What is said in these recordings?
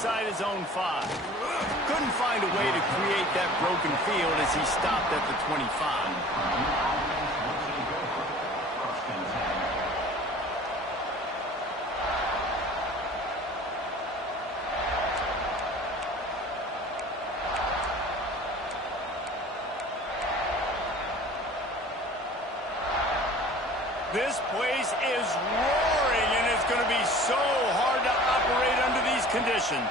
inside his own 5. Couldn't find a way to create that broken field as he stopped at the 25. This place is roaring, and it's going to be so hard to operate under these conditions.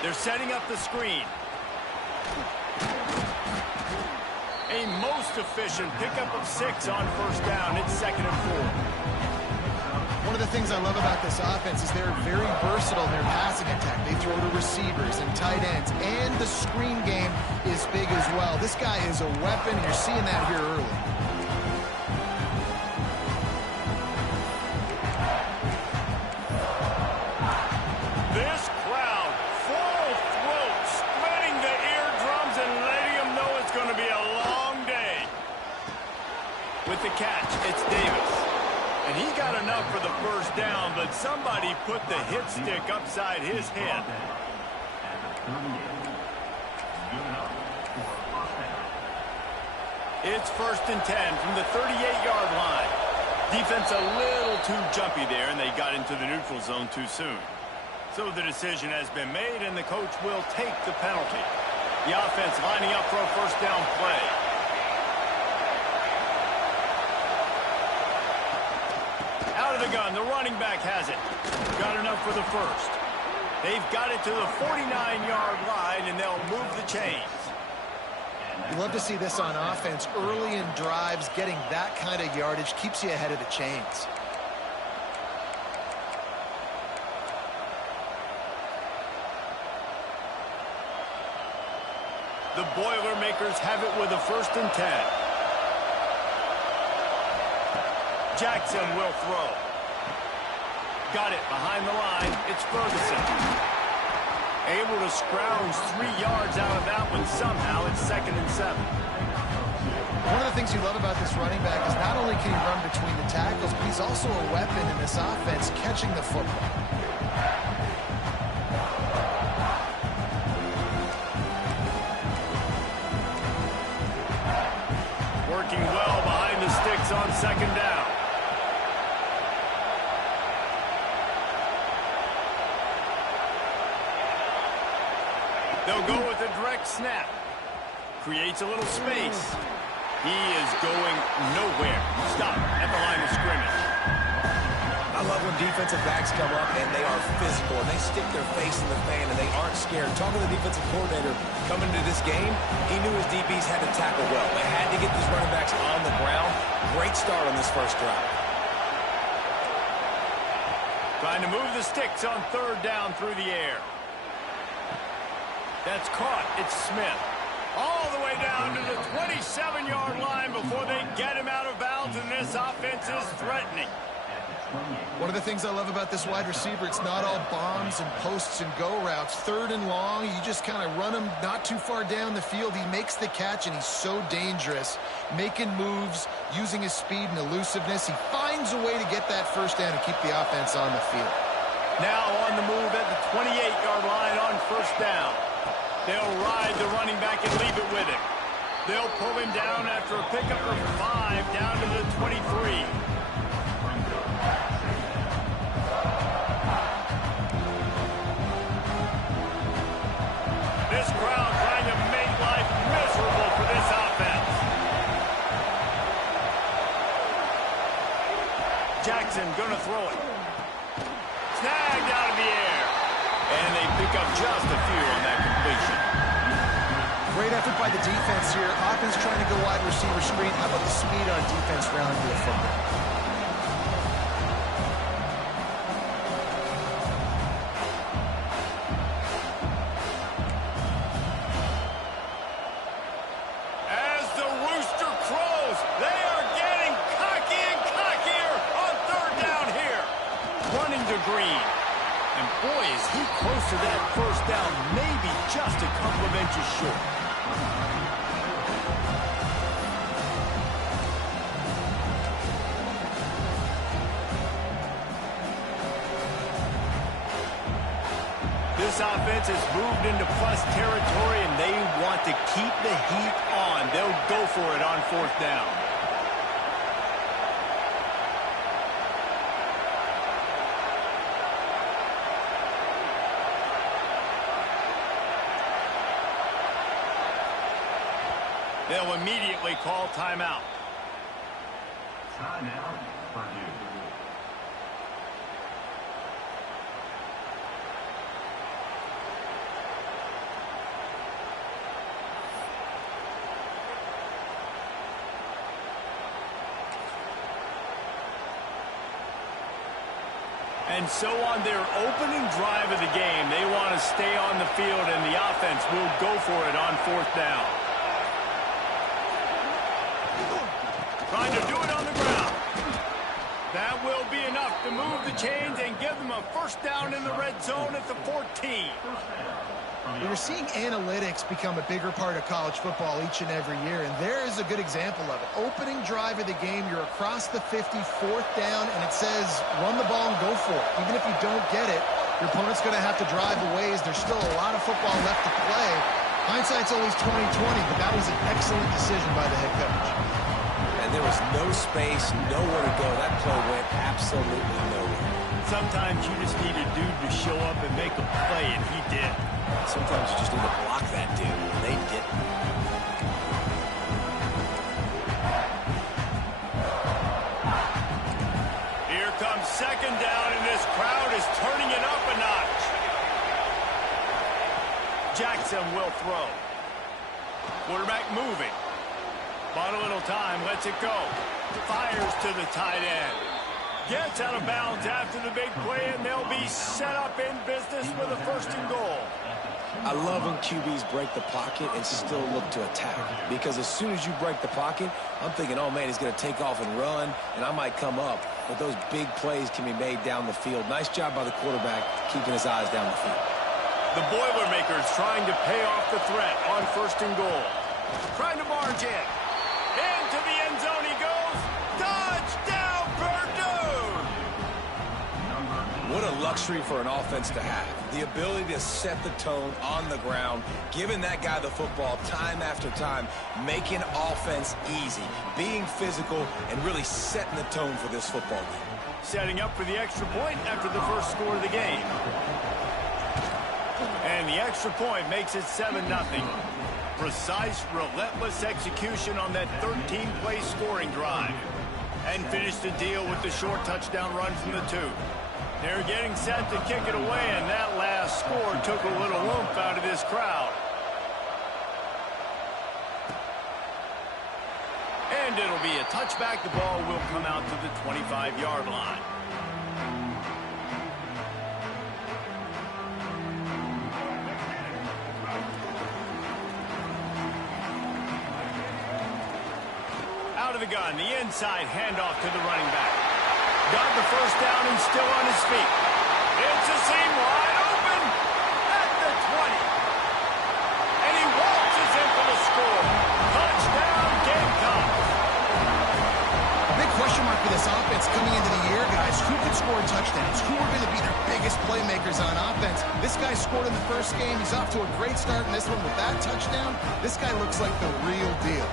They're setting up the screen. A most efficient pickup of 6 on first down. It's 2nd and 4. One of the things I love about this offense is they're very versatile in their passing attack. They throw to receivers and tight ends, and the screen game is big as well. This guy is a weapon. You're seeing that here early. This crowd, full throat, splitting the eardrums and letting them know it's going to be a long day. With the catch, it's Davis. And he got enough for the first down, but somebody put the hit stick upside his head. It's 1st and 10 from the 38-yard line. Defense a little too jumpy there, and they got into the neutral zone too soon. So the decision has been made, and the coach will take the penalty. The offense lining up for a first down play. Out of the gun, the running back has it. Got enough for the first. They've got it to the 49-yard line, and they'll move the chains. You love to see this on offense. Early in drives, getting that kind of yardage keeps you ahead of the chains. The Boilermakers have it with a 1st and 10. Jackson will throw. Got it behind the line. It's Ferguson. Able to scrounge 3 yards out of that one somehow. It's 2nd and 7. One of the things you love about this running back is not only can he run between the tackles, but he's also a weapon in this offense catching the football. Working well behind the sticks on 2nd down. They'll go with a direct snap. Creates a little space. He is going nowhere. Stop at the line of scrimmage. I love when defensive backs come up and they are physical and they stick their face in the fan and they aren't scared. Talking to the defensive coordinator coming into this game, he knew his DBs had to tackle well. They had to get these running backs on the ground. Great start on this first drive. Trying to move the sticks on 3rd down through the air. That's caught. It's Smith. All the way down to the 27-yard line before they get him out of bounds, and this offense is threatening. One of the things I love about this wide receiver, it's not all bombs and posts and go routes. 3rd and long, you just kind of run him not too far down the field. He makes the catch, and he's so dangerous, making moves, using his speed and elusiveness. He finds a way to get that first down and keep the offense on the field. Now on the move at the 28-yard line on 1st down. They'll ride the running back and leave it with him. They'll pull him down after a pickup of 5 down to the 23. This crowd trying to make life miserable for this offense. Jackson gonna throw it. Snagged out of the air. And they pick up just a few on that completion. Great effort by the defense here. Offense trying to go wide receiver screen. How about the speed on defense rounding to the football? As the rooster crows, they are getting cocky and cockier on 3rd down here. Running to Green. And boy, is he close to that first down, maybe just a couple of inches short. This offense has moved into plus territory, and they want to keep the heat on. They'll go for it on 4th down. They'll immediately call timeout. Timeout, Purdue. And so on their opening drive of the game, they want to stay on the field, and the offense will go for it on 4th down. Trying to do it on the ground. That will be enough to move the chains and give them a 1st down in the red zone at the 14. We're seeing analytics become a bigger part of college football each and every year, and there is a good example of it. Opening drive of the game, you're across the 50, 4th down, and it says run the ball and go for it. Even if you don't get it, your opponent's going to have to drive a ways. There's still a lot of football left to play. Hindsight's always 20/20, but that was an excellent decision by the head coach. And there was no space, nowhere to go. That play went absolutely nowhere. Sometimes you just need a dude to show up and make a play, and he did. Sometimes you just need to block that dude, and they didn't. Here comes 2nd down, and this crowd is turning it up a notch. Jackson will throw. Quarterback moving. Bought a little time, lets it go. Fires to the tight end. Gets out of bounds after the big play, and they'll be set up in business with a 1st and goal. I love when QBs break the pocket and still look to attack. Because as soon as you break the pocket, I'm thinking, oh, man, he's going to take off and run, and I might come up. But those big plays can be made down the field. Nice job by the quarterback keeping his eyes down the field. The Boilermakers trying to pay off the threat on 1st and goal. Trying to barge in. Into the end zone he goes. Touchdown, Purdue! What a luxury for an offense to have. The ability to set the tone on the ground, giving that guy the football time after time, making offense easy, being physical, and really setting the tone for this football game. Setting up for the extra point after the 1st score of the game. And the extra point makes it 7-0. Precise, relentless execution on that 13-play scoring drive. And finish the deal with the short touchdown run from the 2. They're getting set to kick it away, and that last score took a little oomph out of this crowd. And it'll be a touchback. The ball will come out to the 25-yard line. Out of the gun, the inside handoff to the running back. Got the 1st down and still on his feet. It's a seam wide open at the 20. And he waltzes in for the score. Touchdown, Gamecocks. A big question mark for this offense coming into the year, guys. Who could score touchdowns? Who are going to be their biggest playmakers on offense? This guy scored in the 1st game. He's off to a great start in this one with that touchdown. This guy looks like the real deal.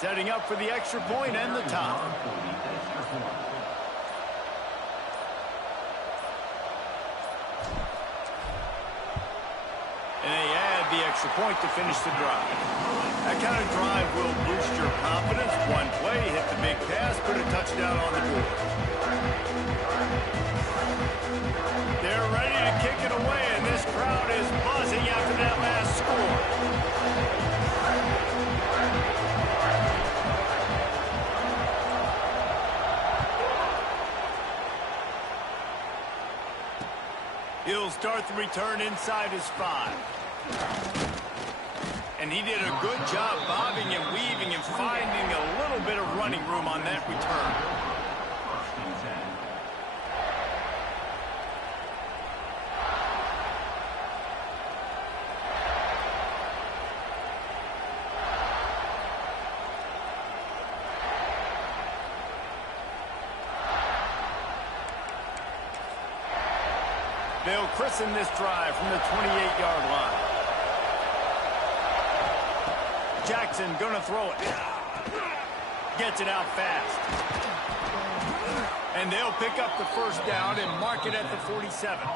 Setting up for the extra point and the top. And they add the extra point to finish the drive. That kind of drive will boost your confidence. One play, hit the big pass, put a touchdown on the board. They're ready to kick it away, and this crowd is buzzing after that last score. He'll start the return inside his 5. And he did a good job bobbing and weaving and finding a little bit of running room on that return. They'll christen this drive from the 28-yard line. Jackson gonna throw it. Gets it out fast. And they'll pick up the first down and mark it at the 47.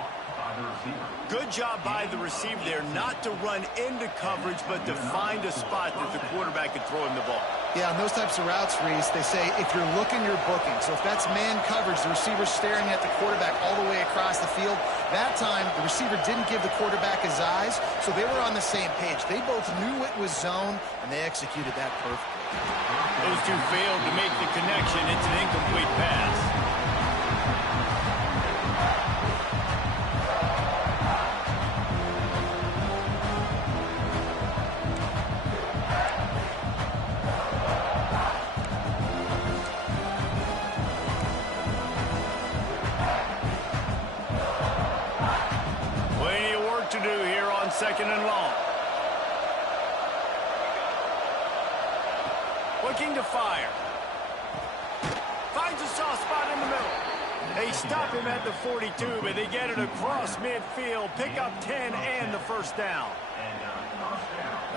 Good job by the receiver there not to run into coverage, but to find a spot that the quarterback could throw him the ball. Yeah, on those types of routes, Reese, they say if you're looking, you're booking. So if that's man coverage, the receiver's staring at the quarterback all the way across the field. That time, the receiver didn't give the quarterback his eyes, so they were on the same page. They both knew it was zone, and they executed that perfectly. Those two failed to make the connection. It's an incomplete pass. Second and long. Looking to fire. Finds a soft spot in the middle. They stop him at the 42, but they get it across midfield. Pick up 10 and the first down.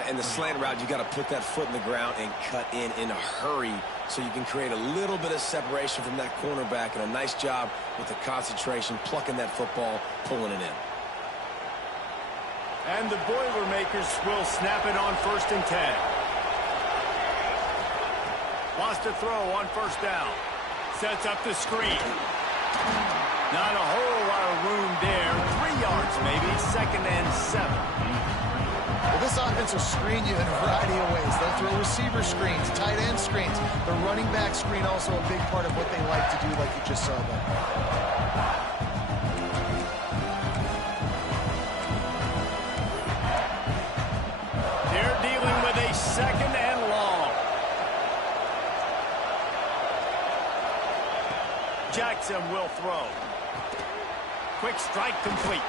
In the slant route, you got to put that foot in the ground and cut in a hurry so you can create a little bit of separation from that cornerback, and a nice job with the concentration, plucking that football, pulling it in. And the Boilermakers will snap it on 1st and 10. Wants to throw on first down. Sets up the screen. Not a whole lot of room there. 3 yards maybe. 2nd and 7. Well, this offense will screen you in a variety of ways. They'll throw receiver screens, tight end screens. The running back screen also a big part of what they like to do, like you just saw them. Second and long. Jackson will throw. Quick strike complete.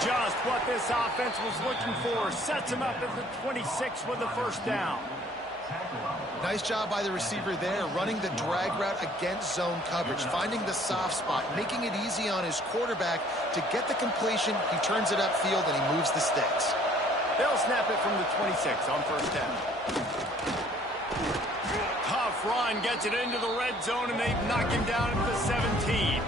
Just what this offense was looking for. Sets him up at the 26 with the first down. Nice job by the receiver there, running the drag route against zone coverage, finding the soft spot, making it easy on his quarterback to get the completion. He turns it upfield and he moves the sticks. They'll snap it from the 26 on first down. Tough run, gets it into the red zone, and they knock him down at the 17.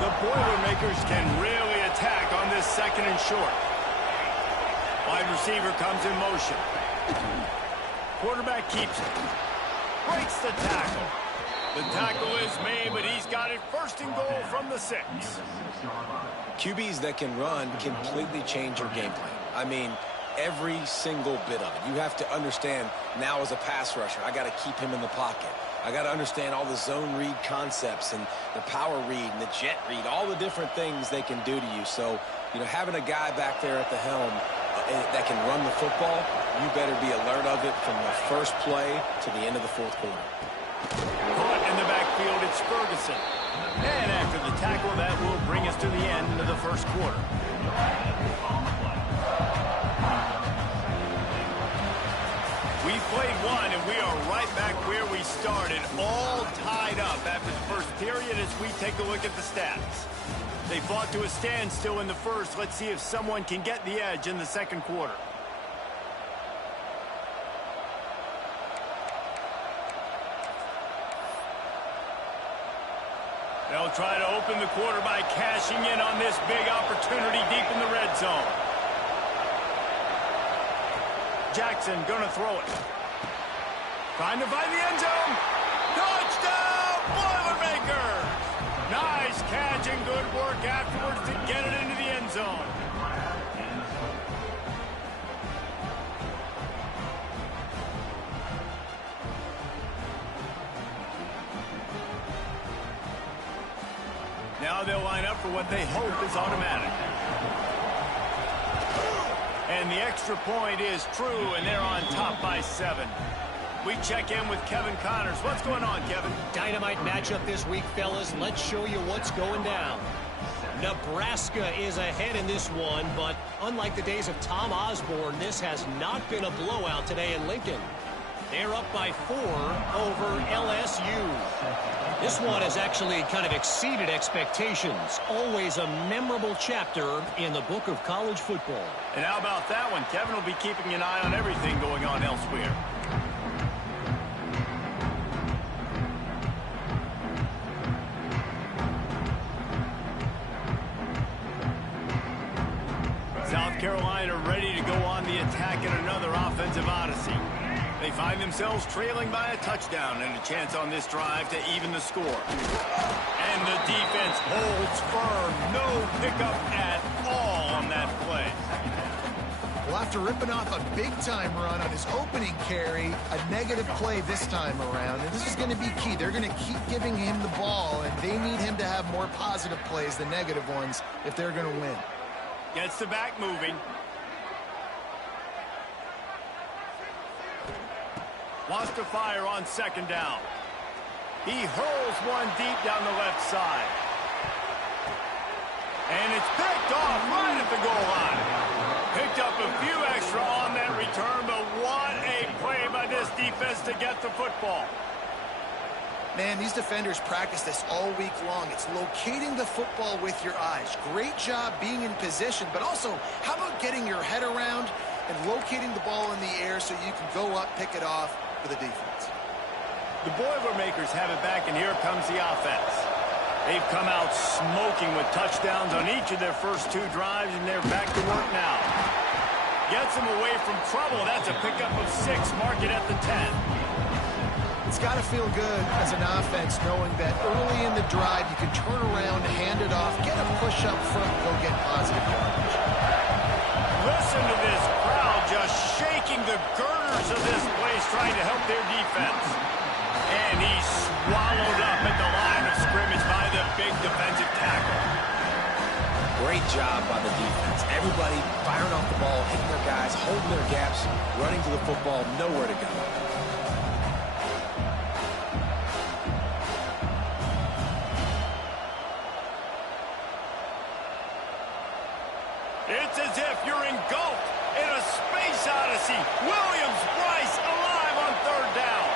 The Boilermakers can really attack on this 2nd and short. Wide receiver comes in motion. Quarterback keeps it. Breaks the tackle. The tackle is made, but he's got it 1st and goal from the 6. QBs that can run completely change your game plan. I mean, every single bit of it. You have to understand now as a pass rusher, I got to keep him in the pocket. I got to understand all the zone read concepts and the power read and the jet read, all the different things they can do to you. So, you know, having a guy back there at the helm that can run the football, you better be alert of it from the first play to the end of the 4th quarter. Caught in the backfield, it's Ferguson. And after the tackle, that will bring us to the end of the 1st quarter. We played one, and we are right back where we started, all tied up after the first period as we take a look at the stats. They fought to a standstill in the first. Let's see if someone can get the edge in the 2nd quarter. They'll try to open the quarter by cashing in on this big opportunity deep in the red zone. Jackson gonna throw it. Trying to find the end zone. Touchdown, Boilermakers! Nice catch and good work afterwards to get it into the end zone. Now they'll line up for what they hope is automatic. And the extra point is true, and they're on top by 7. We check in with Kevin Connors. What's going on, Kevin? Dynamite matchup this week, fellas. Let's show you what's going down. Nebraska is ahead in this one, but unlike the days of Tom Osborne, this has not been a blowout today in Lincoln. They're up by 4 over LSU. This one has actually kind of exceeded expectations. Always a memorable chapter in the book of college football. And how about that one? Kevin will be keeping an eye on everything going on elsewhere. South Carolina ready to go on the attack in another offensive odyssey. They find themselves trailing by a touchdown and a chance on this drive to even the score. And the defense holds firm. No pickup at all on that play. Well, after ripping off a big-time run on his opening carry, a negative play this time around. And this is going to be key. They're going to keep giving him the ball, and they need him to have more positive plays than negative ones if they're going to win. Gets the back moving. Wants to fire on second down. He hurls one deep down the left side. And it's picked off right at the goal line. Picked up a few extra on that return, but what a play by this defense to get the football. Man, these defenders practice this all week long. It's locating the football with your eyes. Great job being in position, but also, how about getting your head around and locating the ball in the air so you can go up, pick it off for the defense. The Boilermakers have it back, and here comes the offense. They've come out smoking with touchdowns on each of their first 2 drives, and they're back to work now. Gets them away from trouble. That's a pickup of 6. Mark it at the 10. It's got to feel good as an offense knowing that early in the drive you can turn around, hand it off, get a push up front, go get positive yardage. Listen to this crowd just shaking the girders of this place trying to help their defense. And he's swallowed up at the line of scrimmage by the big defensive tackle. Great job by the defense. Everybody firing off the ball, hitting their guys, holding their gaps, running to the football, nowhere to go. It's as if you're engulfed in a space odyssey. Williams-Brice alive on third down.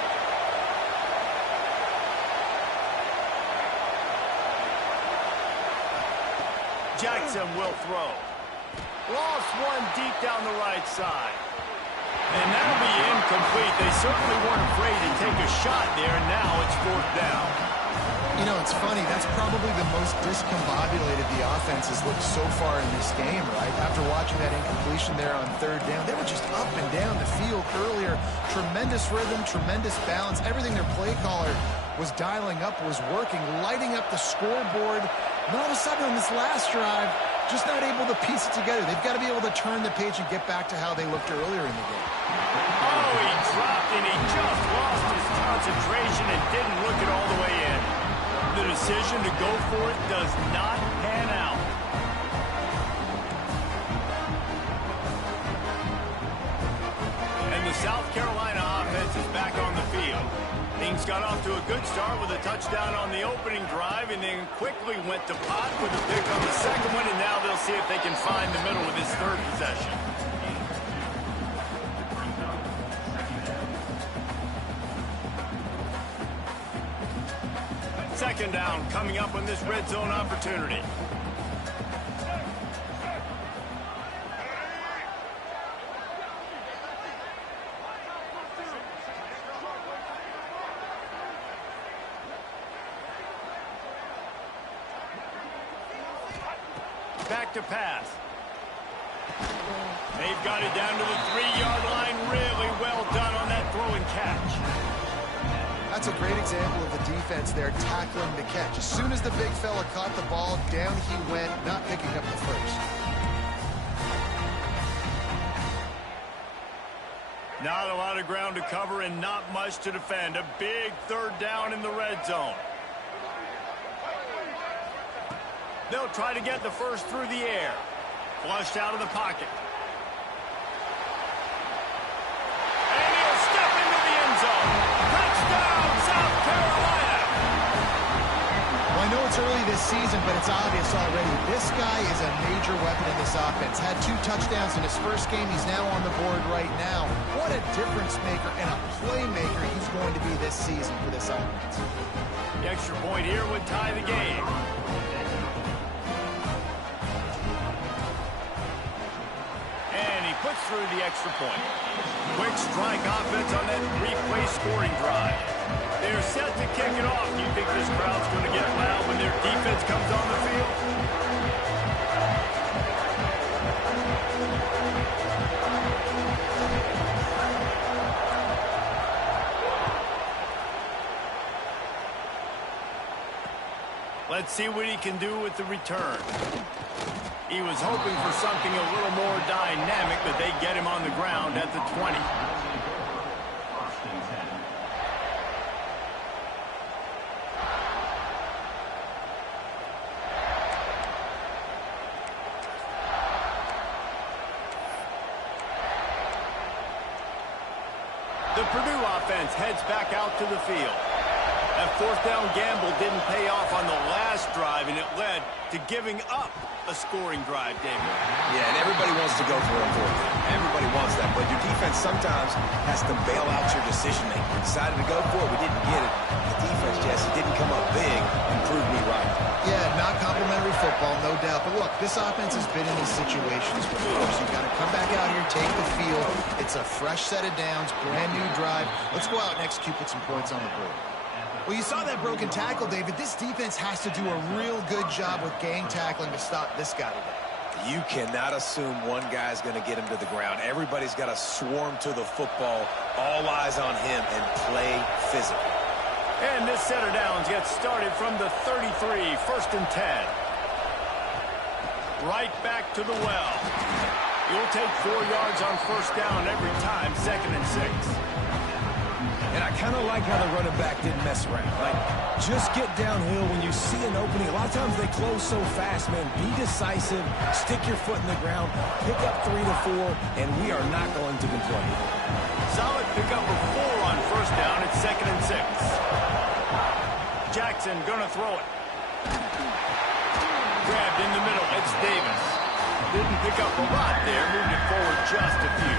Jackson will throw. Lost one deep down the right side. And that'll be incomplete. They certainly weren't afraid to take a shot there, and now it's 4th down. You know, it's funny. That's probably the most discombobulated the offense has looked so far in this game, right? After watching that incompletion there on third down, they were just up and down the field earlier. Tremendous rhythm, tremendous balance. Everything their play caller was dialing up was working, lighting up the scoreboard. And all of a sudden on this last drive, just not able to piece it together. They've got to be able to turn the page and get back to how they looked earlier in the game. Oh, he dropped and he just lost his concentration and didn't look it all the way in. The decision to go for it does not pan out. And the South Carolina offense is back on the field. Things got off to a good start with a touchdown on the opening drive and then quickly went to pot with a pick on the second one, and now they'll see if they can find the middle with this third possession. Second down coming up on this red zone opportunity. Back to pass. They've got it down to the 3-yard line. Really well done on that throw and catch. That's a great example of the defense there tackling the catch. As soon as the big fella caught the ball, down he went, not picking up the first. Not a lot of ground to cover and not much to defend. A big third down in the red zone. They'll try to get the first through the air. Flushed out of the pocket. And he'll step into the end zone. Touchdown, South Carolina! Well, I know it's early this season, but it's obvious already. This guy is a major weapon in this offense. Had 2 touchdowns in his first game. He's now on the board right now. What a difference maker and a playmaker he's going to be this season for this offense. The extra point here would tie the game. And he puts through the extra point. Quick strike offense on that 3-play scoring drive. They're set to kick it off. Do you think this crowd's going to get loud when their defense comes on the field? Let's see what he can do with the return. He was hoping for something a little more dynamic, but they get him on the ground at the 20. The Purdue offense heads back out to the field. That fourth down gamble didn't pay off on the last drive, and it led to giving up a scoring drive, David. Yeah, and everybody wants to go for a fourth down. Everybody wants that, but your defense sometimes has to bail out your decision-making. We decided to go for it. We didn't get it. The defense, Jesse, didn't come up big and prove me right. Yeah, not complimentary football, no doubt. But look, this offense has been in these situations before, so you've got to come back out here, take the field. It's a fresh set of downs, brand new drive. Let's go out and execute, put some points on the board. Well, you saw that broken tackle, David. This defense has to do a real good job with gang tackling to stop this guy today. You cannot assume one guy's going to get him to the ground. Everybody's got to swarm to the football, all eyes on him, and play physical. And this set of downs gets started from the 33, 1st and 10. Right back to the well. You'll take 4 yards on first down every time, 2nd and 6. And I kind of like how the running back didn't mess around. Like, just get downhill when you see an opening. A lot of times they close so fast, man. Be decisive, stick your foot in the ground, pick up 3 to 4, and we are not going to complain. Solid pickup of 4 on first down. It's 2nd and 6. Jackson gonna throw it. Grabbed in the middle. It's Davis. Didn't pick up a lot there. Moved it forward just a few.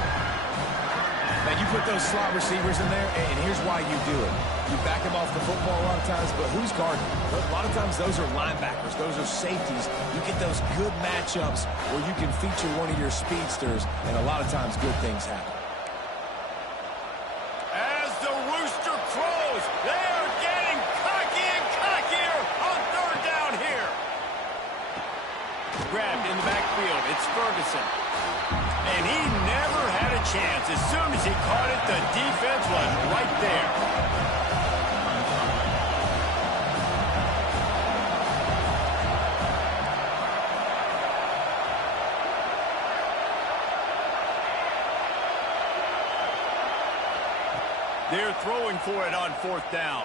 Now, you put those slot receivers in there, and here's why you do it. You back them off the football a lot of times, but who's guarding? A lot of times those are linebackers. Those are safeties. You get those good matchups where you can feature one of your speedsters, and a lot of times good things happen. As the rooster crows, they are getting cocky and cockier on third down here. Grabbed in the backfield. It's Ferguson. And he never had a chance. As soon as he caught it, the defense was right there. They're throwing for it on fourth down.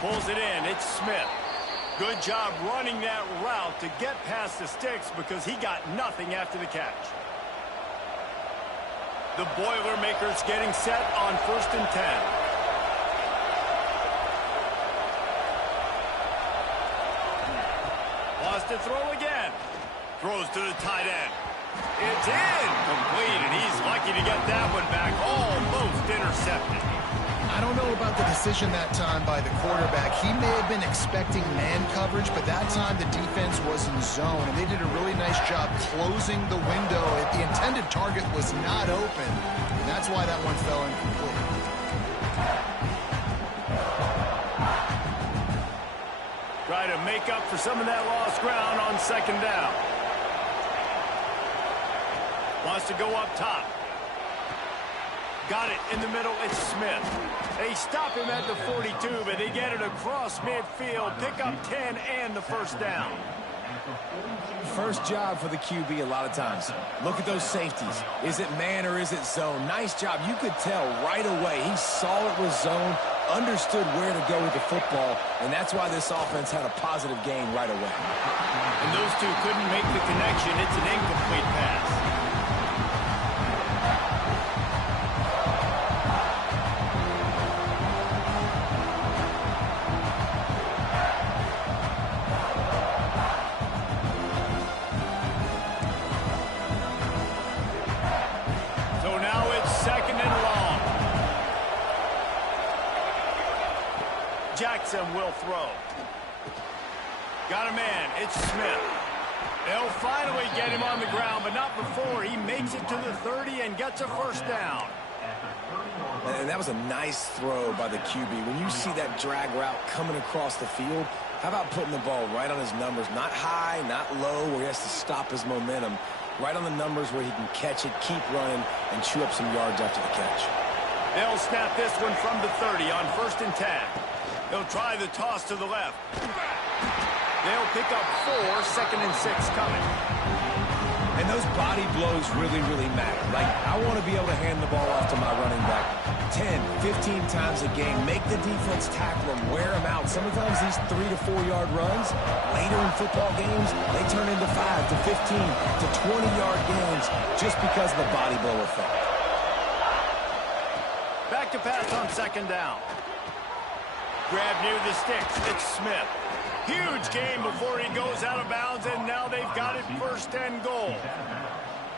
Pulls it in. It's Smith. Good job running that route to get past the sticks because he got nothing after the catch. The Boilermakers getting set on 1st and 10. Wants to throw again. Throws to the tight end. It's incomplete, and he's lucky to get that one back. Almost intercepted. I don't know about the decision that time by the quarterback. He may have been expecting man coverage, but that time the defense was in zone, and they did a really nice job closing the window. The intended target was not open, and that's why that one fell incomplete. Try to make up for some of that lost ground on 2nd down. Wants to go up top. Got it in the middle. It's Smith. They stop him at the 42, but they get it across midfield. Pick up 10 and the first down. First job for the QB a lot of times. Look at those safeties. Is it man or is it zone? Nice job. You could tell right away. He saw it was zone, understood where to go with the football, and that's why this offense had a positive gain right away. And those two couldn't make the connection. It's an incomplete pass. Jackson will throw. Got a man. It's Smith. They'll finally get him on the ground, but not before he makes it to the 30 and gets a first down. And that was a nice throw by the QB. When you see that drag route coming across the field, how about putting the ball right on his numbers? Not high, not low, where he has to stop his momentum. Right on the numbers where he can catch it, keep running, and chew up some yards after the catch. They'll snap this one from the 30 on 1st and 10. They'll try the toss to the left. They'll pick up 4, 2nd and 6 coming. And those body blows really, really matter. Like, I want to be able to hand the ball off to my running back 10, 15 times a game. Make the defense tackle him, wear him out. Sometimes these 3 to 4 yard runs, later in football games, they turn into 5 to 15 to 20 yard gains just because of the body blow effect. Back to pass on 2nd down. Grab near the sticks. It's Smith. Huge gain before he goes out of bounds, and now they've got it 1st and goal.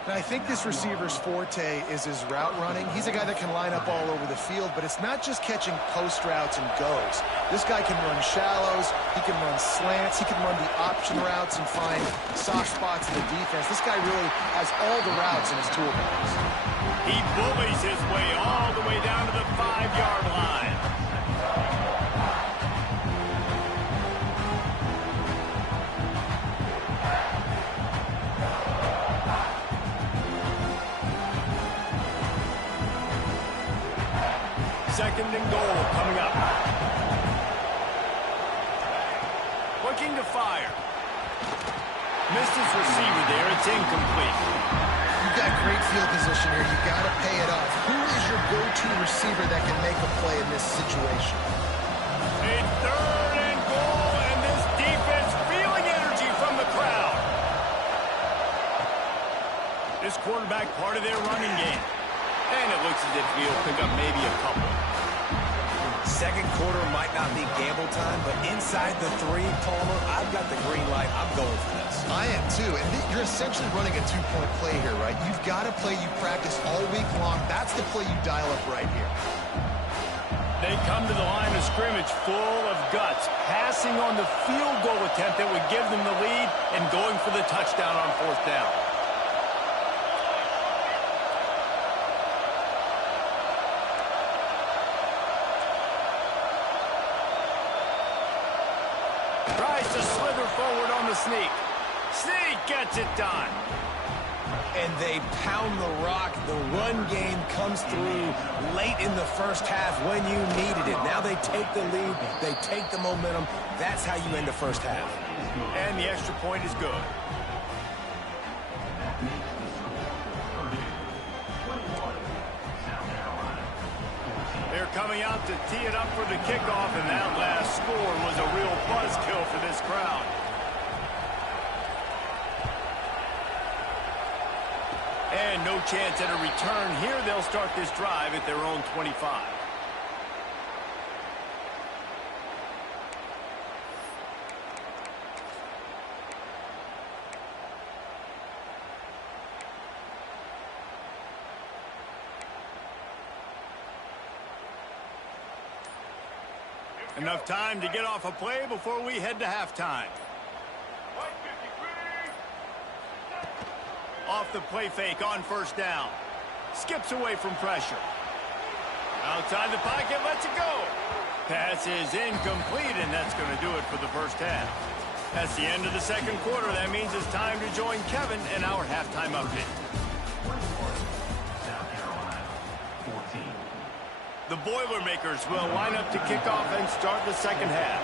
And I think this receiver's forte is his route running. He's a guy that can line up all over the field, but it's not just catching post routes and goes. This guy can run shallows, he can run slants, he can run the option routes and find soft spots in the defense. This guy really has all the routes in his toolbox. He bullies his way all the way down to the 5-yard line. Second and goal coming up. Looking to fire. Missed his receiver there. It's incomplete. You've got great field position here. You've got to pay it off. Who is your go-to receiver that can make a play in this situation? A 3rd and goal, and this defense feeling energy from the crowd. This quarterback part of their running game. And it looks as if he'll pick up maybe a couple. Second quarter might not be gamble time, but inside the 3, Palmer, I've got the green light. I'm going for this. I am too, and you're essentially running a 2-point play here, right? You've got a play you practice all week long. That's the play you dial up right here. They come to the line of scrimmage full of guts, passing on the field goal attempt that would give them the lead and going for the touchdown on 4th down. Tries to slither forward on the sneak. Sneak gets it done. And they pound the rock. The run game comes through late in the first half when you needed it. Now they take the lead. They take the momentum. That's how you end the first half. And the extra point is good. They're coming out to tee it up for the kickoff, and that last score was a real buzzkill for this crowd. And no chance at a return here. They'll start this drive at their own 25. Enough time to get off a play before we head to halftime. Off the play fake on 1st down. Skips away from pressure. Outside the pocket, lets it go. Pass is incomplete, and that's going to do it for the first half. That's the end of the second quarter. That means it's time to join Kevin in our halftime update. The Boilermakers will line up to kick off and start the second half.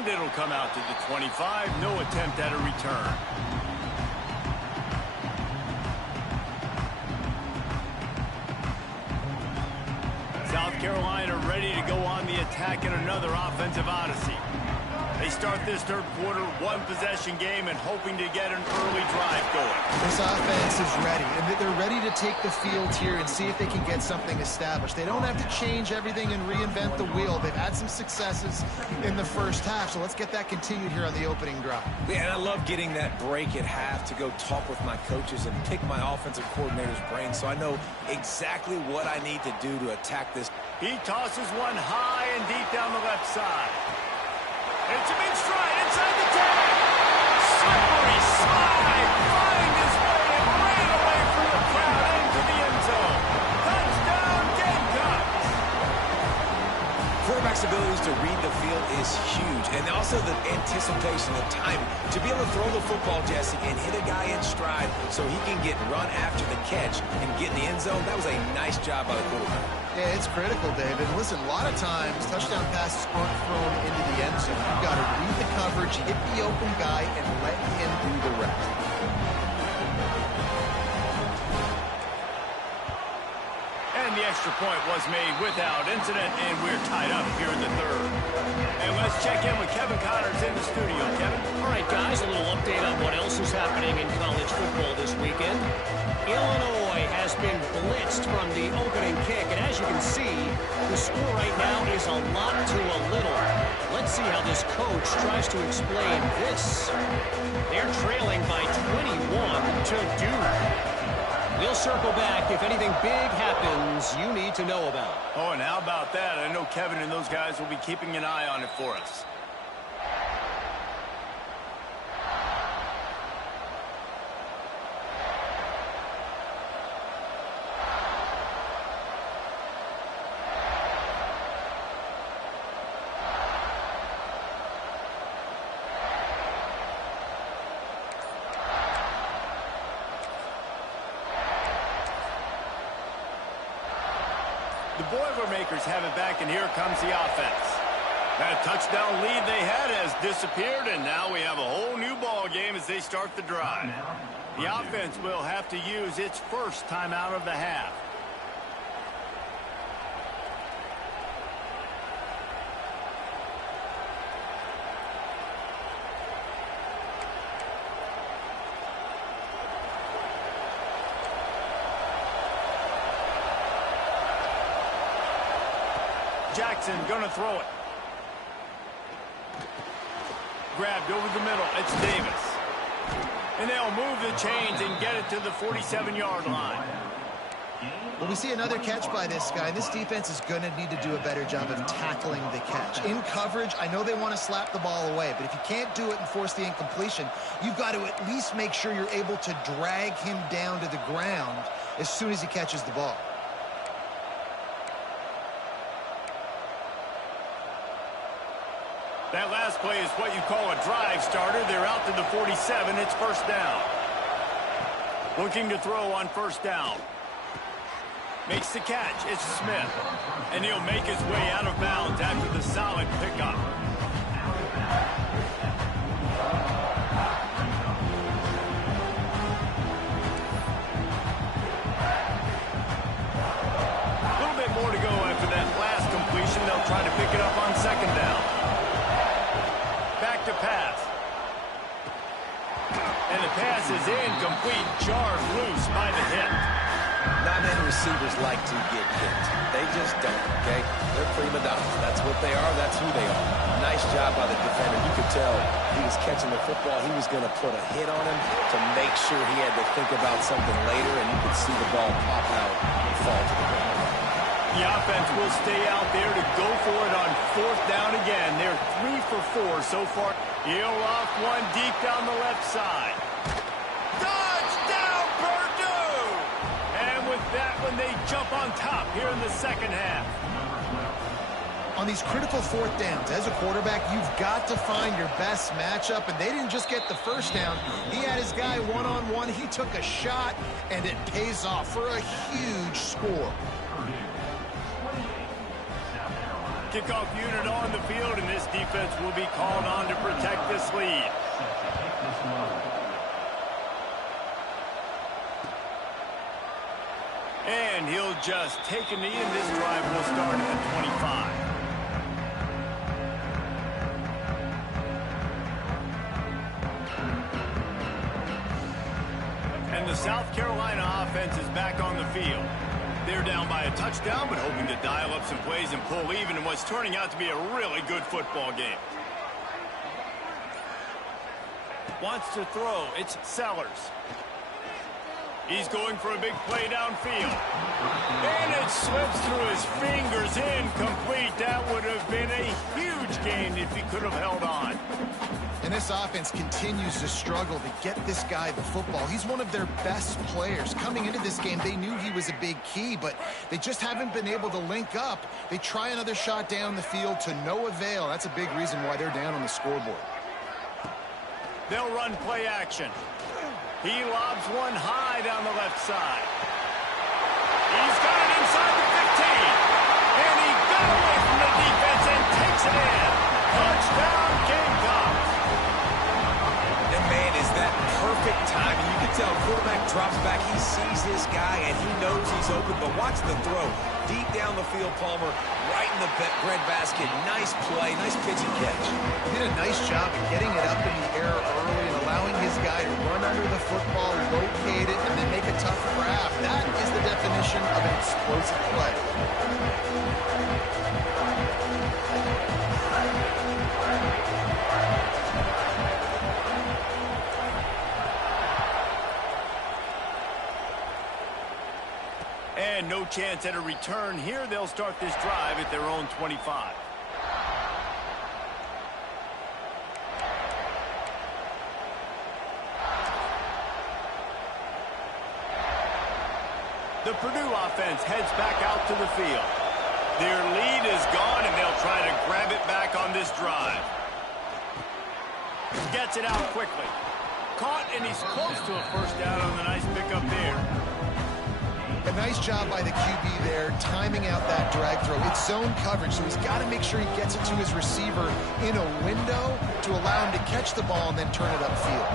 And it'll come out to the 25. No attempt at a return. South Carolina ready to go on the attack in another offensive odyssey. They start this third quarter, one-possession game, and hoping to get an early drive going. This offense is ready, and they're ready to take the field here and see if they can get something established. They don't have to change everything and reinvent the wheel. They've had some successes in the first half, so let's get that continued here on the opening drive. Yeah, and I love getting that break at half to go talk with my coaches and pick my offensive coordinator's brain so I know exactly what I need to do to attack this. He tosses one high and deep down the left side. It's a big stride inside the 10. Slippery slide. Find his way and ran away from the crowd into the end zone. Touchdown, Gamecocks. Quarterback's abilities to read the field is huge. And also the anticipation, the timing. To be able to throw the football, Jesse, and hit a guy in stride so he can get run after the catch and get in the end zone, that was a nice job by the quarterback. Yeah, it's critical, David. Listen, a lot of times, touchdown passes aren't thrown into the end zone. You've got to read the coverage, hit the open guy, and let him do the rest. And the extra point was made without incident, and we're tied up here in the third. And let's check in with Kevin Connors in the studio. Kevin? All right, guys, a little update on what else is happening in college football this weekend. Illinois has been blitzed from the opening kick, and as you can see, the score right now is a lot to a little. Let's see how this coach tries to explain this. They're trailing by 21 to Duke. We'll circle back if anything big happens you need to know about. Oh, and how about that? I know Kevin and those guys will be keeping an eye on it for us. The Boilermakers have it back, and here comes the offense. That touchdown lead they had has disappeared, and now we have a whole new ball game as they start the drive. The offense will have to use its first timeout of the half. Jackson gonna throw it. Grabbed over the middle. It's Davis. And they'll move the chains and get it to the 47-yard line. Well, we see another catch by this guy. This defense is going to need to do a better job of tackling the catch. In coverage, I know they want to slap the ball away, but if you can't do it and force the incompletion, you've got to at least make sure you're able to drag him down to the ground as soon as he catches the ball. That last play is what you call a drive starter. They're out to the 47. It's first down. Looking to throw on first down. Makes the catch. It's Smith. And he'll make his way out of bounds after the solid pickup. A little bit more to go after that last completion. They'll try to pick it up on second down. Back to pass. And the pass is incomplete. Jarred loose by the hit. Not many receivers like to get hit. They just don't, okay? They're prima donnas. That's what they are. That's who they are. Nice job by the defender. You could tell he was catching the football. He was going to put a hit on him to make sure he had to think about something later, and you could see the ball pop out and fall to the ground. The offense will stay out there to go for it on fourth down again. They're 3 for 4 so far. He'll off one deep down the left side. Touchdown, Purdue! And with that one, they jump on top here in the second half. On these critical fourth downs, as a quarterback, you've got to find your best matchup, and they didn't just get the first down. He had his guy one-on-one. He took a shot, and it pays off for a huge score. Kickoff unit on the field, and this defense will be called on to protect this lead. And he'll just take a knee, and this drive will start at the 25. And the South Carolina offense is back on the field. They're down by a touchdown, but hoping to dial up some plays and pull even in what's turning out to be a really good football game. Wants to throw. It's Sellers. He's going for a big play downfield. And it slips through his fingers, incomplete. That would have been a huge gain if he could have held on. And this offense continues to struggle to get this guy the football. He's one of their best players. Coming into this game, they knew he was a big key, but they just haven't been able to link up. They try another shot down the field to no avail. That's a big reason why they're down on the scoreboard. They'll run play action. He lobs one high down the left side. He's got it inside the 15. And he got away from the defense and takes it in. Touchdown, Gamecocks. And man, is that perfect timing. You can tell quarterback drops back. He sees his guy, and he knows he's open. But watch the throw. Deep down the field, Palmer, right in the breadbasket. Nice play, nice pitch and catch. He did a nice job of getting it up in the air early and allowing his guy to run under the football, locate it, and then make a tough grab. That is the definition of an explosive play. And no chance at a return here. They'll start this drive at their own 25. The Purdue offense heads back out to the field. Their lead is gone, and they'll try to grab it back on this drive. Gets it out quickly. Caught, and he's close to a first down on the nice pickup there. A nice job by the QB there, timing out that drag throw. It's zone coverage, so he's got to make sure he gets it to his receiver in a window to allow him to catch the ball and then turn it upfield.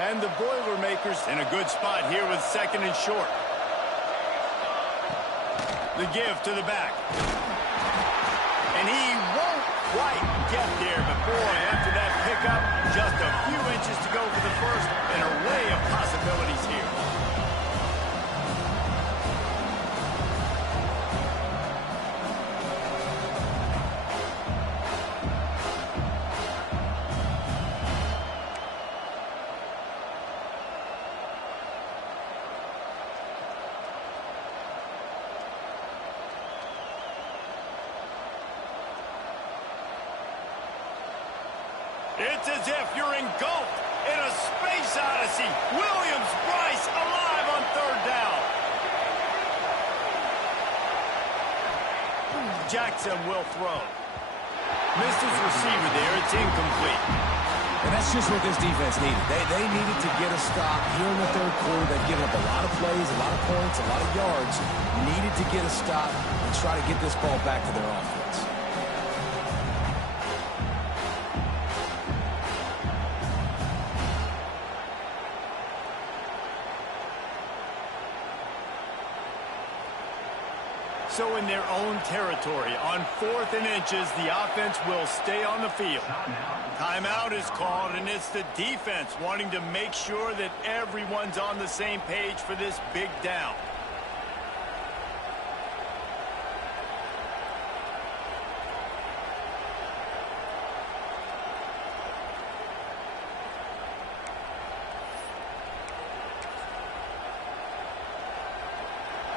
And the Boilermakers in a good spot here with second and short. The give to the back. And he won't quite get there, but boy, after that pickup, just a few inches to go for the first, and an array of possibilities here. It's as if you're engulfed in a space odyssey. Williams-Brice alive on third down. Jackson will throw. Missed his receiver there. It's incomplete. And that's just what this defense needed. They needed to get a stop here in the third quarter. They've given up a lot of plays, a lot of points, a lot of yards. Needed to get a stop and try to get this ball back to their offense. So in their own territory, on 4th and inches, the offense will stay on the field. Timeout is called, and it's the defense wanting to make sure that everyone's on the same page for this big down.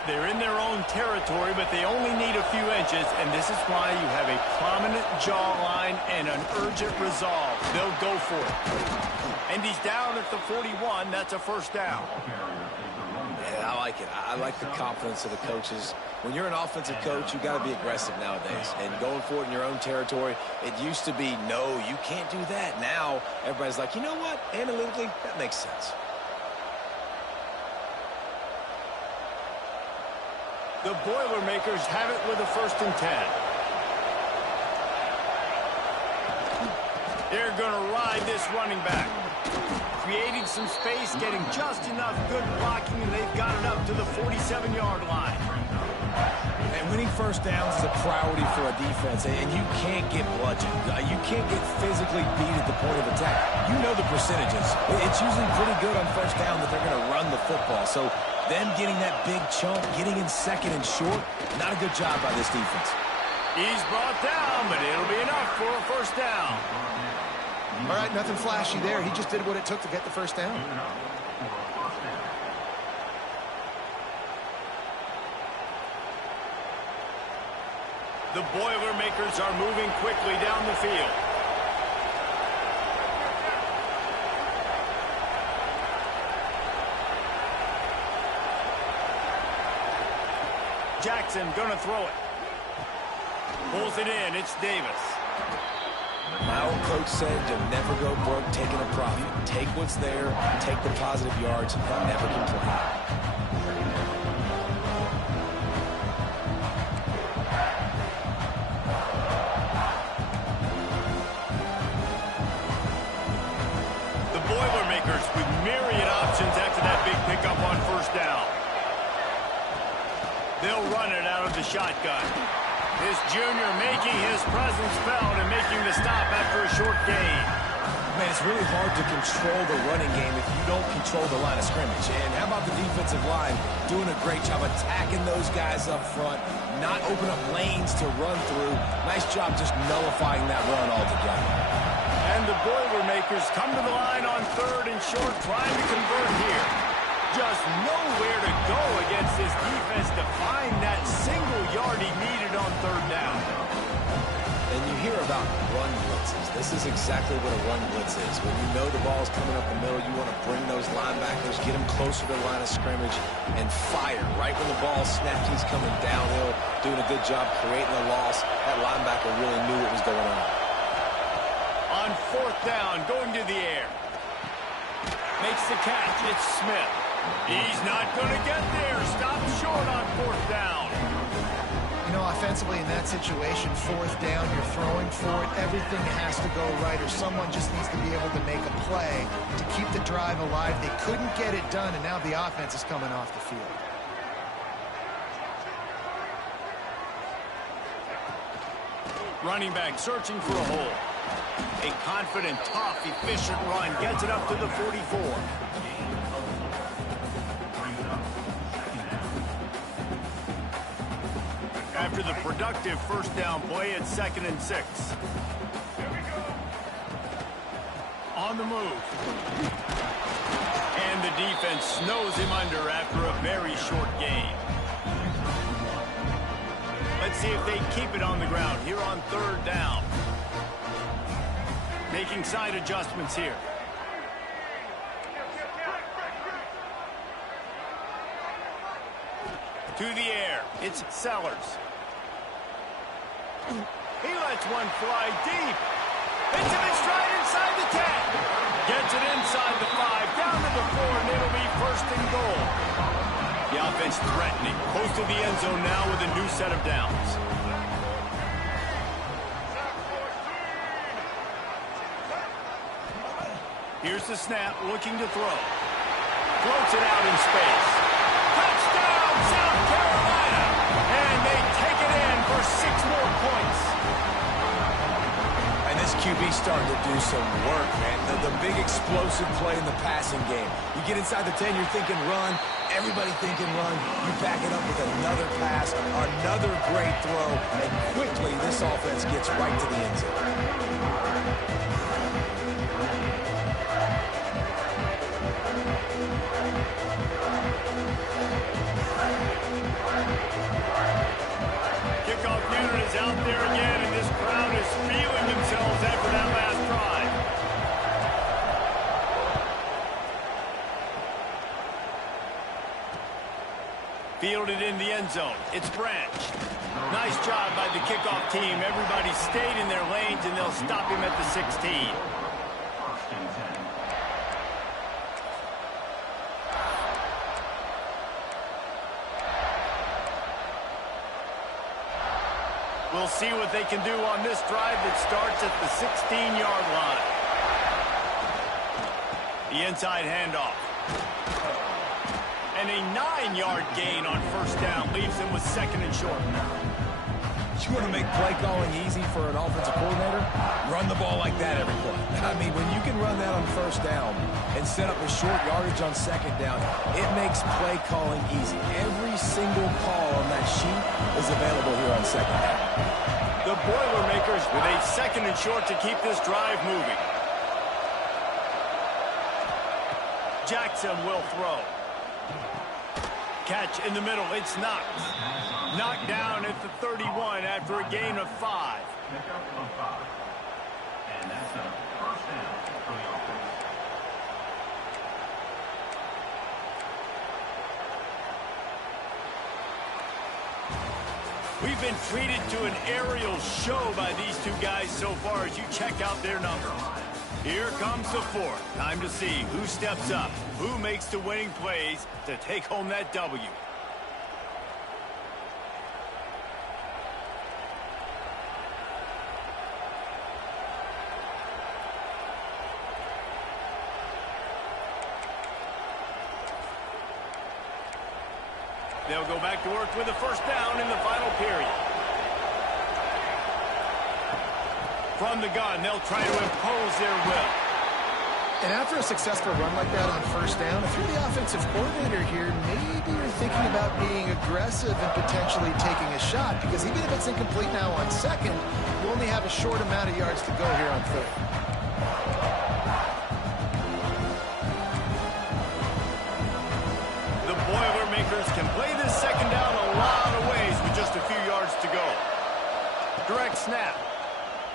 They're in their own territory, but they only need a few inches, and this is why you have a prominent jawline and an urgent resolve. They'll go for it. And he's down at the 41. That's a first down. Yeah, I like it. I like the confidence of the coaches When you're an offensive coach, you got to be aggressive nowadays. And going for it in your own territory, it used to be, no, you can't do that. Now, everybody's like, you know what? Analytically, that makes sense. The Boilermakers have it with a 1st and 10. They're going to ride this running back. Creating some space, getting just enough good blocking, and they've got it up to the 47-yard line. And winning first downs is a priority for a defense, and you can't get bludgeoned. You can't get physically beat at the point of attack. You know the percentages. It's usually pretty good on first down that they're going to run the football. So them getting that big chunk, getting in 2nd and short, not a good job by this defense. He's brought down, but it'll be enough for a 1st down. All right, nothing flashy there. He just did what it took to get the 1st down. The Boilermakers are moving quickly down the field. Jackson gonna throw it. Pulls it in. It's Davis. My old coach said you'll never go broke taking a profit. Take what's there, take the positive yards, and never complain. The Boilermakers with myriad options after that big pickup on 1st down. They'll run it out of the shotgun. This junior making his presence felt and making the stop after a short gain. Man, it's really hard to control the running game if you don't control the line of scrimmage. And how about the defensive line doing a great job attacking those guys up front, not open up lanes to run through. Nice job just nullifying that run altogether. And the Boilermakers come to the line on 3rd and short, trying to convert here. Just nowhere to go against this defense to find that single yard he needed on 3rd down. And you hear about run blitzes. This is exactly what a run blitz is. When you know the ball's coming up the middle, you want to bring those linebackers, get them closer to the line of scrimmage, and fire. Right when the ball snapped, he's coming downhill, doing a good job creating a loss. That linebacker really knew what was going on. On 4th down, going to the air. Makes the catch. It's Smith. He's not going to get there. Stop short on 4th down. You know, offensively in that situation, 4th down, you're throwing for it. Everything has to go right, or someone just needs to be able to make a play to keep the drive alive. They couldn't get it done, and now the offense is coming off the field. Running back searching for a hole. A confident, tough, efficient run gets it up to the 44. After the productive 1st down play, it's 2nd and 6. On the move. And the defense snows him under after a very short gain. Let's see if they keep it on the ground here on 3rd down. Making side adjustments here. To the air. It's Sellers. He lets one fly deep. Hits him in stride inside the 10. Gets it inside the 5, down to the 4, and it'll be 1st and goal. The offense threatening. Close to the end zone now with a new set of downs. Here's the snap, looking to throw. Floats it out in space. Touchdown, South Carolina! And they take it in for 6 more points. And this QB starting to do some work, man. The big explosive play in the passing game. You get inside the 10, you're thinking run. Everybody thinking run. You back it up with another pass, another great throw, and quickly this offense gets right to the end zone. Kickoff unit is out there again, and this crowd is feeling themselves after that last drive. Fielded in the end zone. It's Branch. Nice job by the kickoff team. Everybody stayed in their lanes, and they'll stop him at the 16. We'll see what they can do on this drive that starts at the 16-yard line. The inside handoff. And a 9-yard gain on first down leaves them with second and short. You want to make play calling easy for an offensive coordinator? Run the ball like that every play. I mean, when you can run that on first down and set up a short yardage on second down, it makes play calling easy. Every single call on that sheet is available here on second down. The Boilermakers with a second and short to keep this drive moving. Jackson will throw. Catch in the middle. It's knocked. Knocked down at the 31 after a gain of 5. And that's a first down for the offense. We've been treated to an aerial show by these two guys so far as you check out their numbers. Here comes the fourth. Time to see who steps up, who makes the winning plays to take home that W. They'll go back to work with a first down in the final period. From the gun, they'll try to impose their will. And after a successful run like that on first down, if you're the offensive coordinator here, maybe you're thinking about being aggressive and potentially taking a shot, because even if it's incomplete now on second, you only have a short amount of yards to go here on third. The Boilermakers can play this second down a lot of ways with just a few yards to go. Direct snap.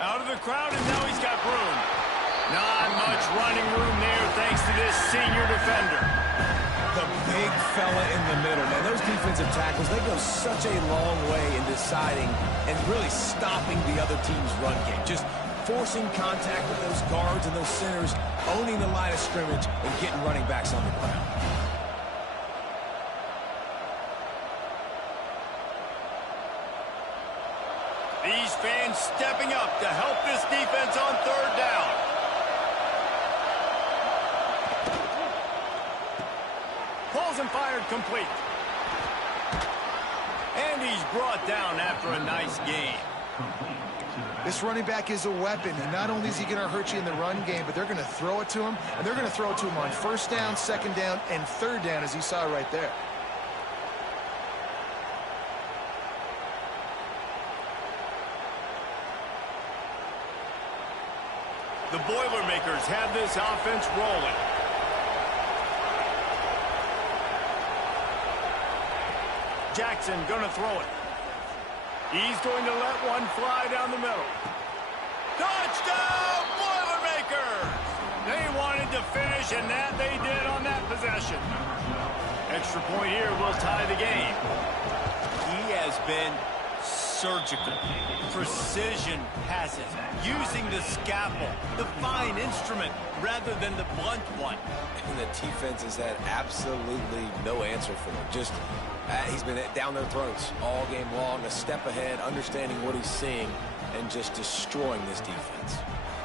Out of the crowd, and now he's got room. Not much running room there thanks to this senior defender. The big fella in the middle, man. Those defensive tackles, they go such a long way in deciding and really stopping the other team's run game. Just forcing contact with those guards and those centers, owning the line of scrimmage, and getting running backs on the ground. These fans stepping up to help this defense on third down. Pulls and fired complete. And he's brought down after a nice gain. This running back is a weapon, and not only is he going to hurt you in the run game, but they're going to throw it to him, and they're going to throw it to him on first down, second down, and third down, as you saw right there. The Boilermakers have this offense rolling. Jackson going to throw it. He's going to let one fly down the middle. Touchdown, Boilermakers! They wanted to finish, and that they did on that possession. Extra point here will tie the game. He has been surgical, precision passes, using the scalpel, the fine instrument, rather than the blunt one. And the defense has had absolutely no answer for him. Just, he's been down their throats all game long, a step ahead, understanding what he's seeing, and just destroying this defense.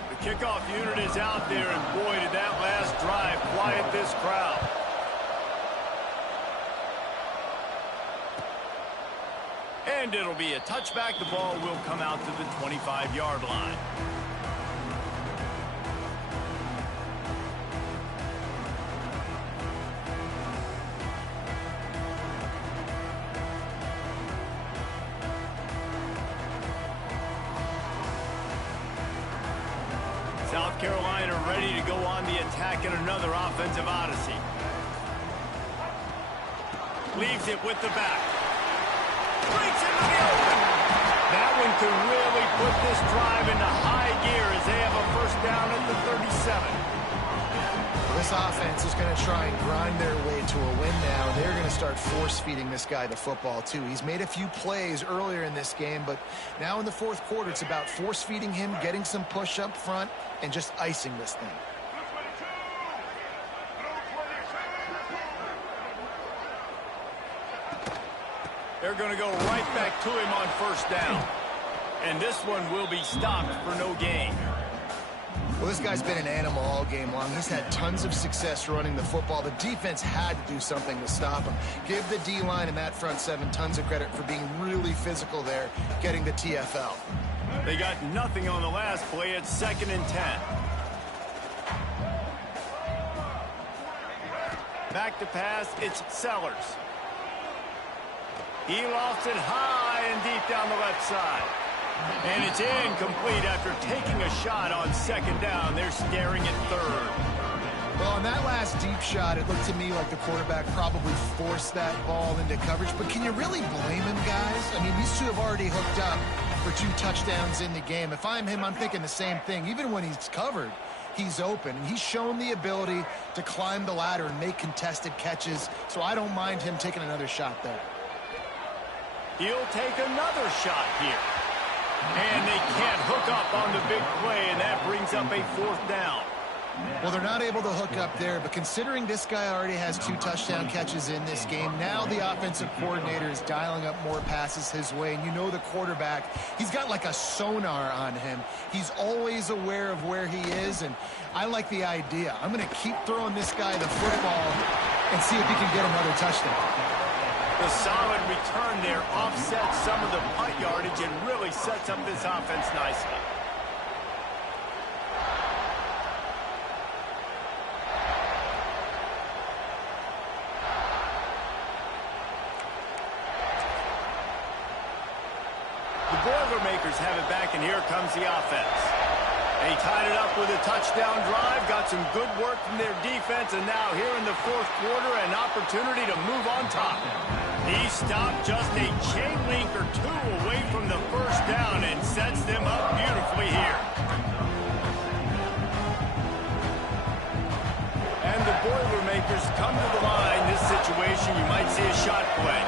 The kickoff unit is out there, and boy, did that last drive quiet this crowd. And it'll be a touchback. The ball will come out to the 25-yard line. South Carolina ready to go on the attack in another offensive odyssey. Leaves it with the back. Breaks into the open. That one could really put this drive into high gear as they have a first down at the 37. This this offense is going to try and grind their way to a win now. They're going to start force-feeding this guy the football, too. He's made a few plays earlier in this game, but now in the fourth quarter, it's about force-feeding him, getting some push up front, and just icing this thing. They're going to go right back to him on first down. And this one will be stopped for no gain. Well, this guy's been an animal all game long. He's had tons of success running the football. The defense had to do something to stop him. Give the D-line and that front seven tons of credit for being really physical there, getting the TFL. They got nothing on the last play. It's 2nd and 10. Back to pass, it's Sellers. He lost it high and deep down the left side. And it's incomplete after taking a shot on 2nd down. They're staring at 3rd. Well, on that last deep shot, it looked to me like the quarterback probably forced that ball into coverage. But can you really blame him, guys? I mean, these two have already hooked up for 2 touchdowns in the game. If I'm him, I'm thinking the same thing. Even when he's covered, he's open. And he's shown the ability to climb the ladder and make contested catches. So I don't mind him taking another shot there. He'll take another shot here. And they can't hook up on the big play, and that brings up a 4th down. Well, they're not able to hook up there, but considering this guy already has 2 touchdown catches in this game, now the offensive coordinator is dialing up more passes his way. And you know the quarterback, he's got like a sonar on him. He's always aware of where he is, and I like the idea. I'm going to keep throwing this guy the football and see if he can get another touchdown. The solid return there offsets some of the punt yardage and really sets up this offense nicely. The Boilermakers have it back, and here comes the offense. They tied it up with a touchdown drive, got some good work from their defense, and now here in the 4th quarter, an opportunity to move on top. He stopped just a chain link or 2 away from the first down and sets them up beautifully here. And the Boilermakers come to the line. This situation, you might see a shot play.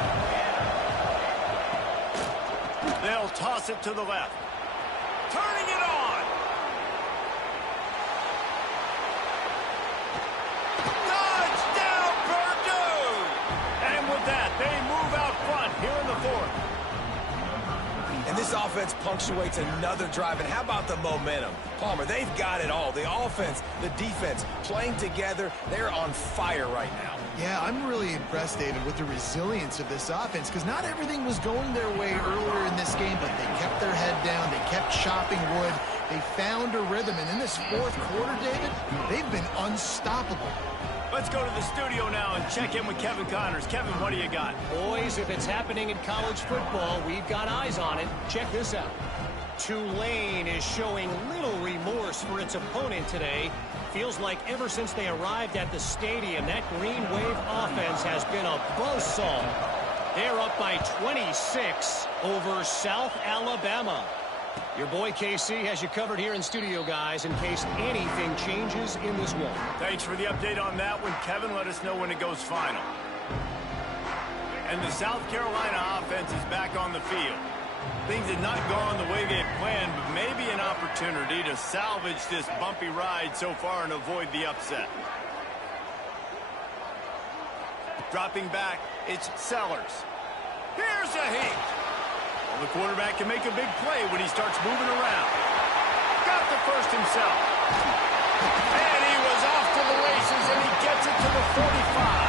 They'll toss it to the left. Turning it on. Touchdown, Purdue! And with that, they move out front here in the 4th. And this offense punctuates another drive. And how about the momentum? Palmer, they've got it all. The offense, the defense, playing together. They're on fire right now. Yeah, I'm really impressed, David, with the resilience of this offense, because not everything was going their way earlier in this game, but they kept their head down. They kept chopping wood. They found a rhythm. And in this 4th quarter, David, they've been unstoppable. Let's go to the studio now and check in with Kevin Connors. Kevin, what do you got? Boys, if it's happening in college football, we've got eyes on it. Check this out. Tulane is showing little remorse for its opponent today. Feels like ever since they arrived at the stadium, that Green Wave offense has been a buzzsaw. They're up by 26 over South Alabama. Your boy KC has you covered here in studio, guys, in case anything changes in this one. Thanks for the update on that one, Kevin. Let us know when it goes final. And the South Carolina offense is back on the field. Things had not gone the way they had planned, but maybe an opportunity to salvage this bumpy ride so far and avoid the upset. Dropping back, it's Sellers. Here's a heat. Well, the quarterback can make a big play when he starts moving around. Got the first himself. And he was off to the races, and he gets it to the 45.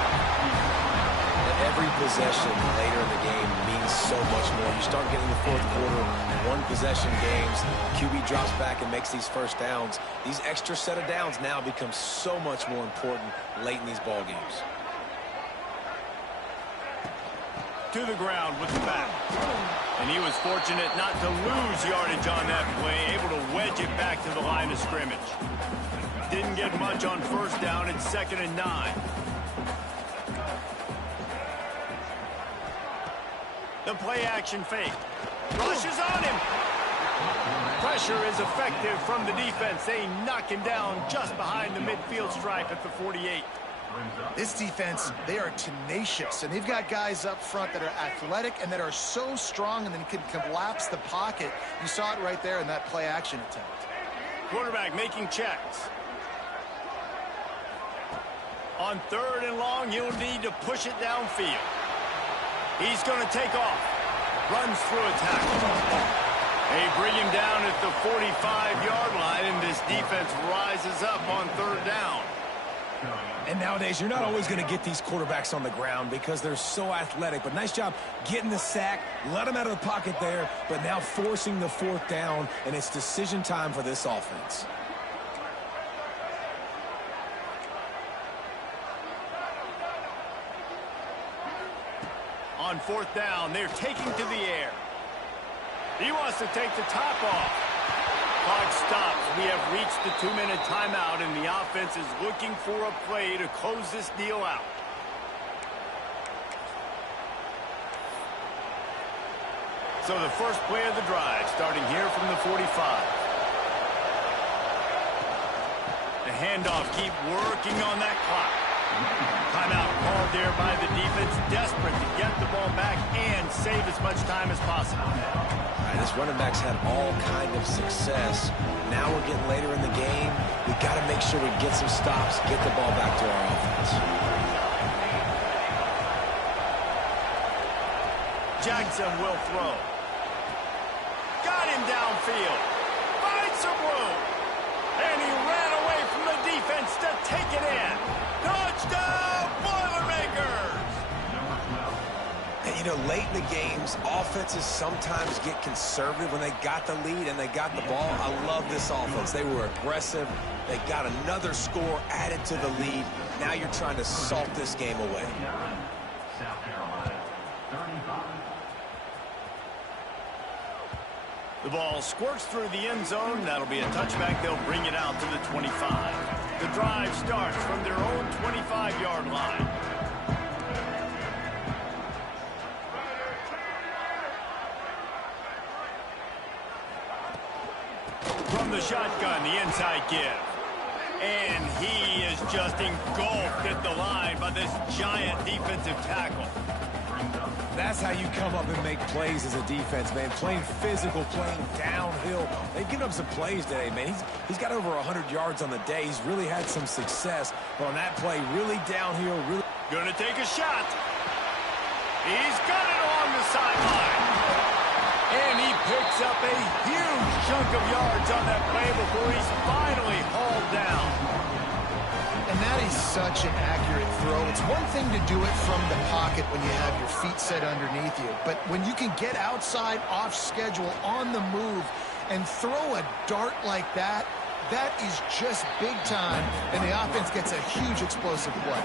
Every possession later in the game means so much more. You start getting the 4th quarter, 1-possession games, QB drops back and makes these first downs. These extra set of downs now become so much more important late in these ball games. To the ground with the back. And he was fortunate not to lose yardage on that play, able to wedge it back to the line of scrimmage. Didn't get much on first down. It's 2nd and 9. The play action fake. Rushes on him. Pressure is effective from the defense. They knock him down just behind the midfield stripe at the 48. This defense, they are tenacious, and they've got guys up front that are athletic and that are so strong and then can collapse the pocket. You saw it right there in that play-action attempt. Quarterback making checks. On 3rd and long, he'll need to push it downfield. He's going to take off. Runs through a tackle. They bring him down at the 45-yard line, and this defense rises up on 3rd down. And nowadays, you're not always going to get these quarterbacks on the ground because they're so athletic. But nice job getting the sack, let them out of the pocket there, but now forcing the 4th down, and it's decision time for this offense. On 4th down, they're taking to the air. He wants to take the top off. Clock stops. We have reached the 2-minute timeout, and the offense is looking for a play to close this deal out. So the first play of the drive, starting here from the 45. The handoff, keep working on that clock. Timeout called there by the defense, desperate to get the ball back and save as much time as possible. All right, this running back's had all kind of success. Now we're getting later in the game. We got to make sure we get some stops, get the ball back to our offense. Jackson will throw. Got him downfield. Finds some room. And he ran away from the defense to take it in. Touchdown, Boilermakers! And, you know, late in the games, offenses sometimes get conservative when they got the lead and they got the ball. I love this offense. They were aggressive. They got another score added to the lead. Now you're trying to salt this game away. South Carolina, 35. The ball squirts through the end zone. That'll be a touchback. They'll bring it out to the 25. The drive starts from their own 25-yard line. From the shotgun, the inside give. And he is just engulfed at the line by this giant defensive tackle. That's how you come up and make plays as a defense, man. Playing physical, playing downhill. They've given up some plays today, man. He's got over 100 yards on the day. He's really had some success. But on that play, really downhill, really... Gonna take a shot. He's got it along the sideline. And he picks up a huge chunk of yards on that play before he's finally hauled down. And that is such an accurate throw. It's one thing to do it from the pocket when you have your feet set underneath you, but when you can get outside, off schedule, on the move, and throw a dart like that, that is just big time, and the offense gets a huge explosive play.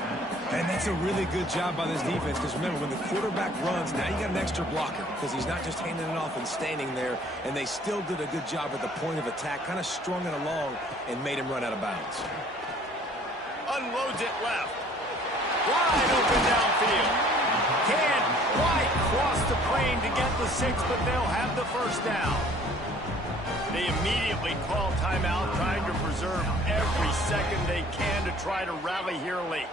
And that's a really good job by this defense, because remember, when the quarterback runs, now you got an extra blocker, because he's not just handing it off and standing there, and they still did a good job at the point of attack, kind of strung it along and made him run out of bounds. Unloads it left. Wide open downfield. Can't quite cross the plane to get the 6, but they'll have the first down. They immediately call timeout, trying to preserve every second they can to try to rally here late.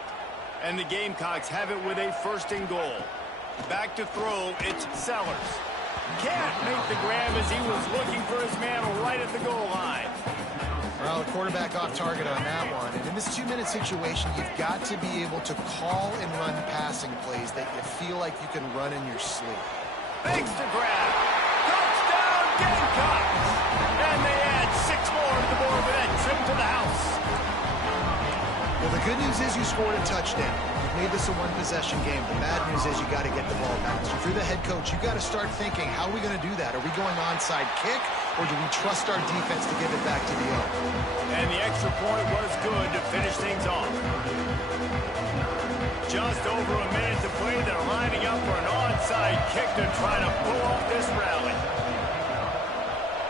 And the Gamecocks have it with a 1st and goal. Back to throw, it's Sellers. Can't make the grab as he was looking for his man right at the goal line. Well, the quarterback off target on that one. And in this 2-minute situation, you've got to be able to call and run passing plays that you feel like you can run in your sleep. Makes the grab. Touchdown, Gamecocks! And they add 6 more to the board with that trip to the house. Well, the good news is you scored a touchdown. You've made this a one-possession game. The bad news is you got to get the ball back. So if you're the head coach, you got to start thinking, how are we going to do that? Are we going onside kick, or do we trust our defense to give it back to the O? And the extra point was good to finish things off. Just over a minute to play. They're lining up for an onside kick to try to pull off this rally.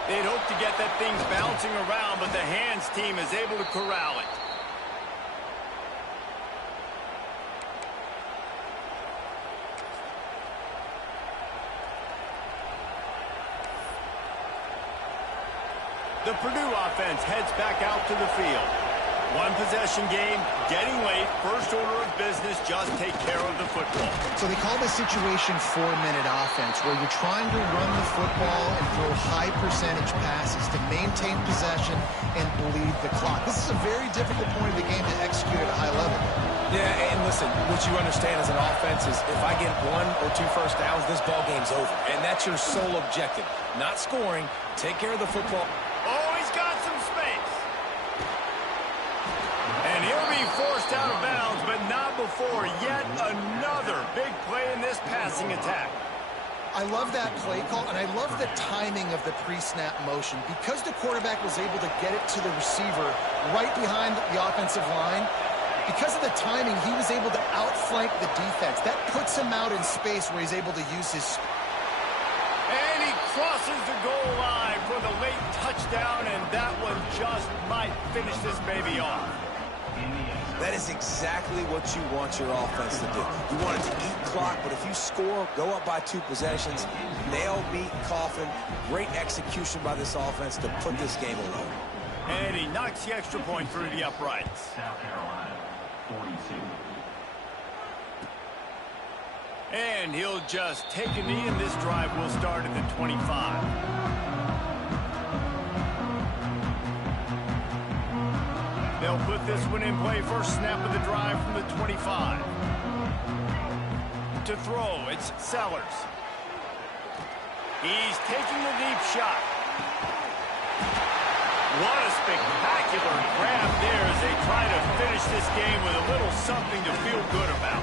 They'd hoped to get that thing bouncing around, but the hands team is able to corral it. The Purdue offense heads back out to the field. One possession game, getting late, first order of business, just take care of the football. So they call this situation 4-minute offense, where you're trying to run the football and throw high percentage passes to maintain possession and bleed the clock. This is a very difficult point of the game to execute at a high level. Yeah, and listen, what you understand as an offense is if I get 1 or 2 first downs, this ball game's over. And that's your sole objective. Not scoring, take care of the football. Oh, he's got some space. And he'll be forced out of bounds, but not before yet another big play in this passing attack. I love that play call, and I love the timing of the pre-snap motion. Because the quarterback was able to get it to the receiver right behind the offensive line, because of the timing, he was able to outflank the defense. That puts him out in space where he's able to use his... And he crosses the goal line for the late touchdown, and that one just might finish this baby off. That is exactly what you want your offense to do. You want it to eat clock, but if you score, go up by 2 possessions, nail, meet, coffin. Great execution by this offense to put this game away. And he knocks the extra point through the uprights. South Carolina, 42. And he'll just take a knee, and this drive will start at the 25. They'll put this one in play first snap of the drive from the 25. To throw, it's Sellers. He's taking the deep shot. What a spectacular grab there as they try to finish this game with a little something to feel good about.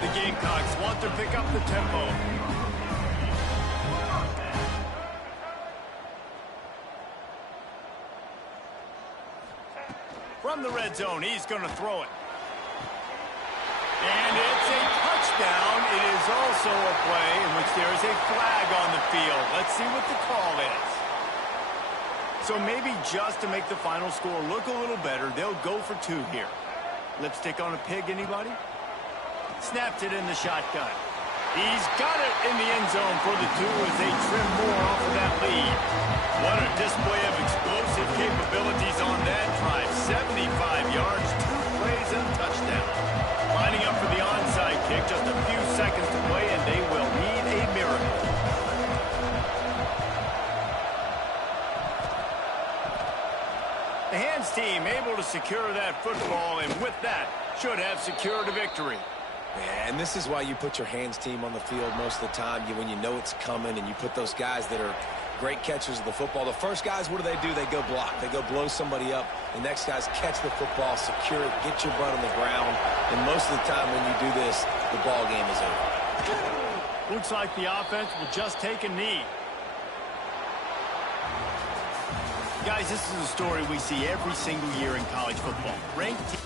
The Gamecocks want to pick up the tempo. From the red zone, he's going to throw it. And it's a touchdown. It is also a play in which there is a flag on the field. Let's see what the call is. So maybe just to make the final score look a little better, they'll go for 2 here. Lipstick on a pig, anybody? Snapped it in the shotgun. He's got it in the end zone for the 2 as they trim more off of that lead. What a display of explosive capabilities on that drive. 75 yards, 2 plays, and a touchdown. Lining up for the onside kick, just a few seconds to play, and they will need a miracle. The hands team able to secure that football, and with that, should have secured a victory. Yeah, and this is why you put your hands team on the field most of the time. When you know it's coming and you put those guys that are great catchers of the football. The first guys, what do? They go block. They go blow somebody up. The next guys catch the football, secure it, get your butt on the ground. And most of the time when you do this, the ball game is over. Looks like the offense will just take a knee. Guys, this is a story we see every single year in college football. Ranked teams.